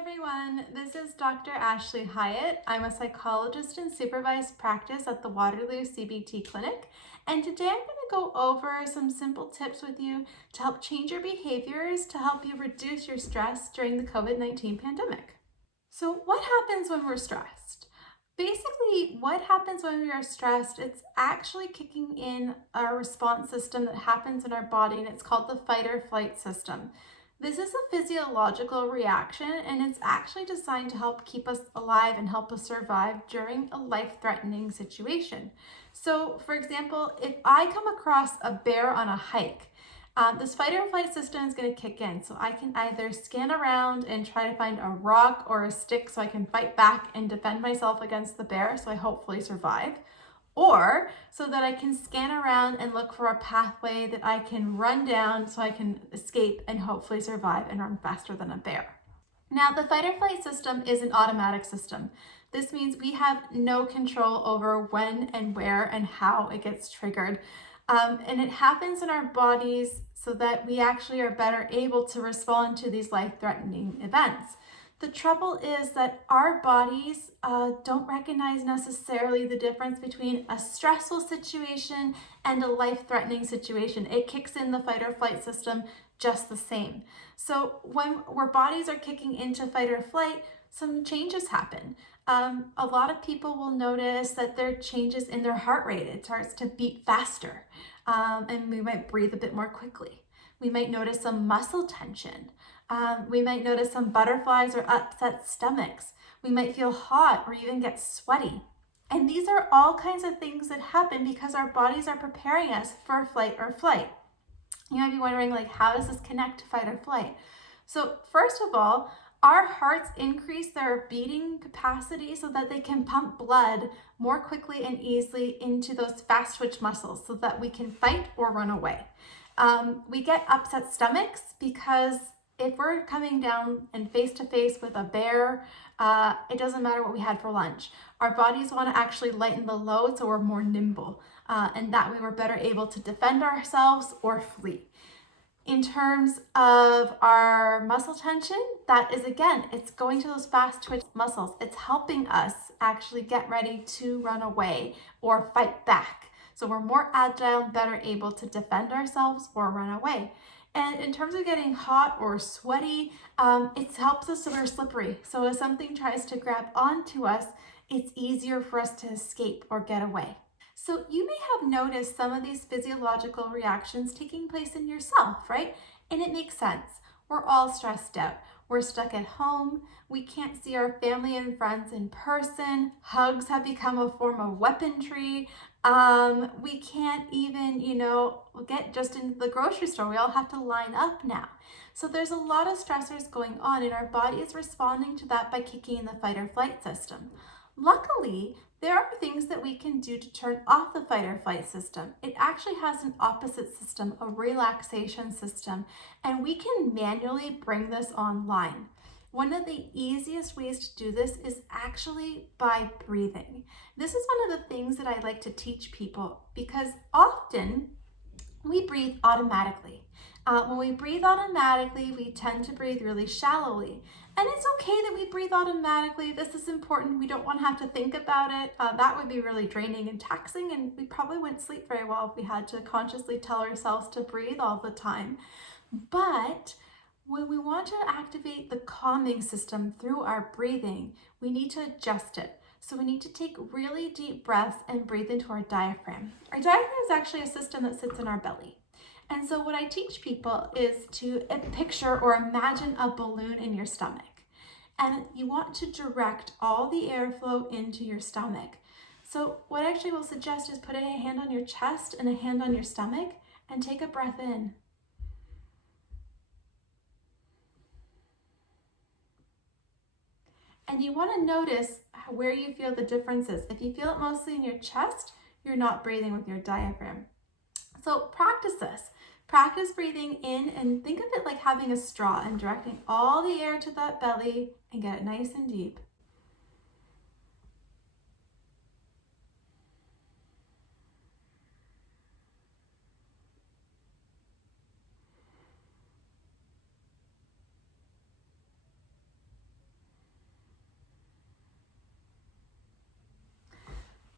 everyone, this is Dr. Ashley Hyatt. I'm a psychologist in supervised practice at the Waterloo CBT Clinic, and today I'm going to go over some simple tips with you to help change your behaviors to help you reduce your stress during the COVID-19 pandemic. So what happens when we're stressed? Basically, what happens when we are stressed, it's actually kicking in a response system that happens in our body, and it's called the fight or flight system. This is a physiological reaction, and it's actually designed to help keep us alive and help us survive during a life-threatening situation. So, for example, if I come across a bear on a hike, this fight or flight system is going to kick in. So I can either scan around and try to find a rock or a stick so I can fight back and defend myself against the bear so I hopefully survive, or so that I can scan around and look for a pathway that I can run down so I can escape and hopefully survive and run faster than a bear. Now, the fight or flight system is an automatic system. This means we have no control over when and where and how it gets triggered. And it happens in our bodies so that we actually are better able to respond to these life-threatening events. The trouble is that our bodies don't recognize necessarily the difference between a stressful situation and a life-threatening situation. It kicks in the fight or flight system just the same. So when our bodies are kicking into fight or flight, some changes happen. A lot of people will notice that there are changes in their heart rate. It starts to beat faster, and we might breathe a bit more quickly. We might notice some muscle tension. We might notice some butterflies or upset stomachs. We might feel hot or even get sweaty. And these are all kinds of things that happen because our bodies are preparing us for flight or flight. You might be wondering, how does this connect to fight or flight? So first of all, our hearts increase their beating capacity so that they can pump blood more quickly and easily into those fast twitch muscles so that we can fight or run away. We get upset stomachs because if we're coming down and face to face with a bear, it doesn't matter what we had for lunch. Our bodies want to actually lighten the load so we're more nimble, and that way we're better able to defend ourselves or flee. In terms of our muscle tension, that is, again, it's going to those fast twitch muscles. It's helping us actually get ready to run away or fight back. So we're more agile and better able to defend ourselves or run away. And in terms of getting hot or sweaty, it helps us so we're slippery. So if something tries to grab onto us, it's easier for us to escape or get away. So you may have noticed some of these physiological reactions taking place in yourself, right? And it makes sense. We're all stressed out. We're stuck at home. We can't see our family and friends in person. Hugs have become a form of weaponry. We can't even, get just into the grocery store. We all have to line up now. So there's a lot of stressors going on, and our body is responding to that by kicking in the fight or flight system. Luckily, there are things that we can do to turn off the fight or flight system. It actually has an opposite system, a relaxation system, and we can manually bring this online. One of the easiest ways to do this is actually by breathing. This is one of the things that I like to teach people because often we breathe automatically. When we breathe automatically, we tend to breathe really shallowly. And it's okay that we breathe automatically. This is important. We don't want to have to think about it. That would be really draining and taxing, and we probably wouldn't sleep very well if we had to consciously tell ourselves to breathe all the time. But when we want to activate the calming system through our breathing, we need to adjust it. So we need to take really deep breaths and breathe into our diaphragm. Our diaphragm is actually a system that sits in our belly. And so what I teach people is to picture or imagine a balloon in your stomach. And you want to direct all the airflow into your stomach. So what I actually will suggest is put a hand on your chest and a hand on your stomach and take a breath in. And you want to notice where you feel the differences. If you feel it mostly in your chest, you're not breathing with your diaphragm. So practice this. Practice breathing in and think of it like having a straw and directing all the air to that belly and get it nice and deep.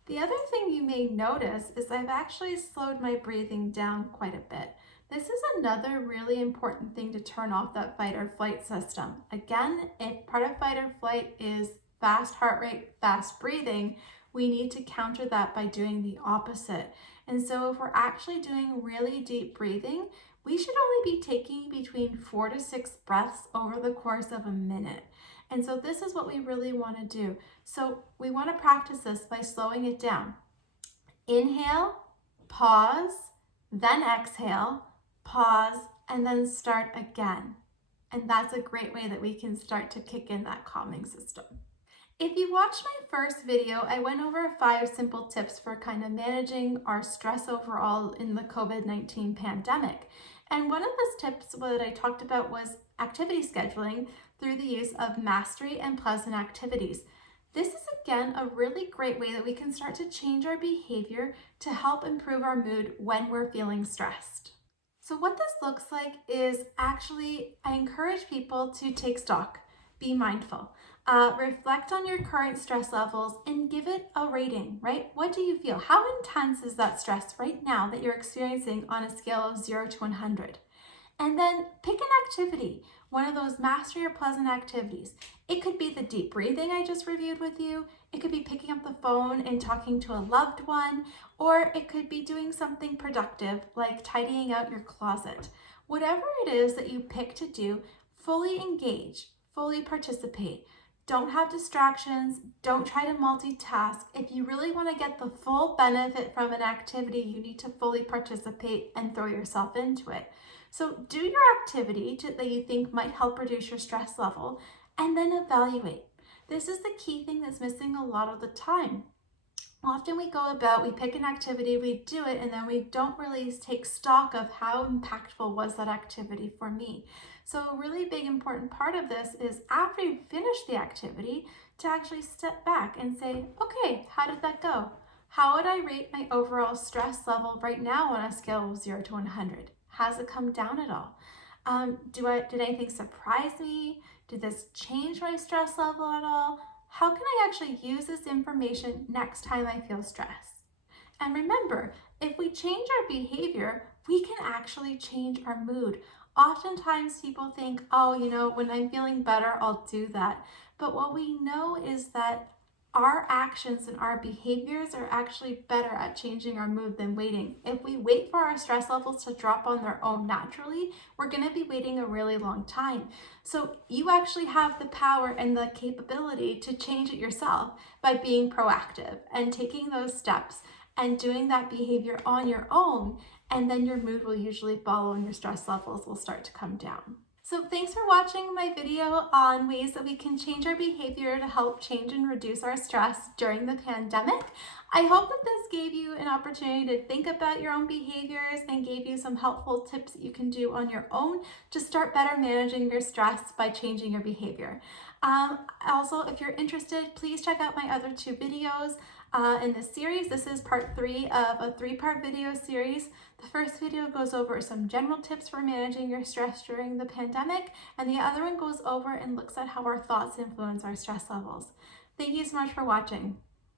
The other thing you may notice is I've actually slowed my breathing down quite a bit. This is another really important thing to turn off that fight or flight system. Again, if part of fight or flight is fast heart rate, fast breathing, we need to counter that by doing the opposite. And so if we're actually doing really deep breathing, we should only be taking between 4 to 6 breaths over the course of a minute. And so this is what we really want to do. So we want to practice this by slowing it down. Inhale, pause, then exhale, pause, and then start again. And that's a great way that we can start to kick in that calming system. If you watched my first video, I went over 5 simple tips for kind of managing our stress overall in the COVID-19 pandemic. And one of those tips that I talked about was activity scheduling through the use of mastery and pleasant activities. This is again a really great way that we can start to change our behavior to help improve our mood when we're feeling stressed. So what this looks like is actually, I encourage people to take stock, be mindful, reflect on your current stress levels and give it a rating, right? What do you feel? How intense is that stress right now that you're experiencing on a scale of 0 to 100? And then pick an activity, one of those mastery or pleasant activities. It could be the deep breathing I just reviewed with you. It could be picking up the phone and talking to a loved one, or it could be doing something productive like tidying out your closet. Whatever it is that you pick to do, fully engage, fully participate. Don't have distractions. Don't try to multitask. If you really want to get the full benefit from an activity, you need to fully participate and throw yourself into it. So do your activity that you think might help reduce your stress level and then evaluate. This is the key thing that's missing a lot of the time. Often we go about, we pick an activity, we do it, and then we don't really take stock of how impactful was that activity for me. So a really big important part of this is after you finish the activity to actually step back and say, okay, how did that go? How would I rate my overall stress level right now on a scale of 0 to 100? Has it come down at all? Did anything surprise me? Did this change my stress level at all? How can I actually use this information next time I feel stressed? And remember, if we change our behavior, we can actually change our mood. Oftentimes people think, oh, when I'm feeling better, I'll do that. But what we know is that our actions and our behaviors are actually better at changing our mood than waiting. If we wait for our stress levels to drop on their own naturally, we're going to be waiting a really long time. So you actually have the power and the capability to change it yourself by being proactive and taking those steps and doing that behavior on your own, and then your mood will usually follow and your stress levels will start to come down. So thanks for watching my video on ways that we can change our behavior to help change and reduce our stress during the pandemic. I hope that this gave you an opportunity to think about your own behaviors and gave you some helpful tips that you can do on your own to start better managing your stress by changing your behavior. Also, if you're interested, please check out my other 2 videos in this series. This is part 3 of a 3-part video series. The first video goes over some general tips for managing your stress during the pandemic, and the other one goes over and looks at how our thoughts influence our stress levels. Thank you so much for watching.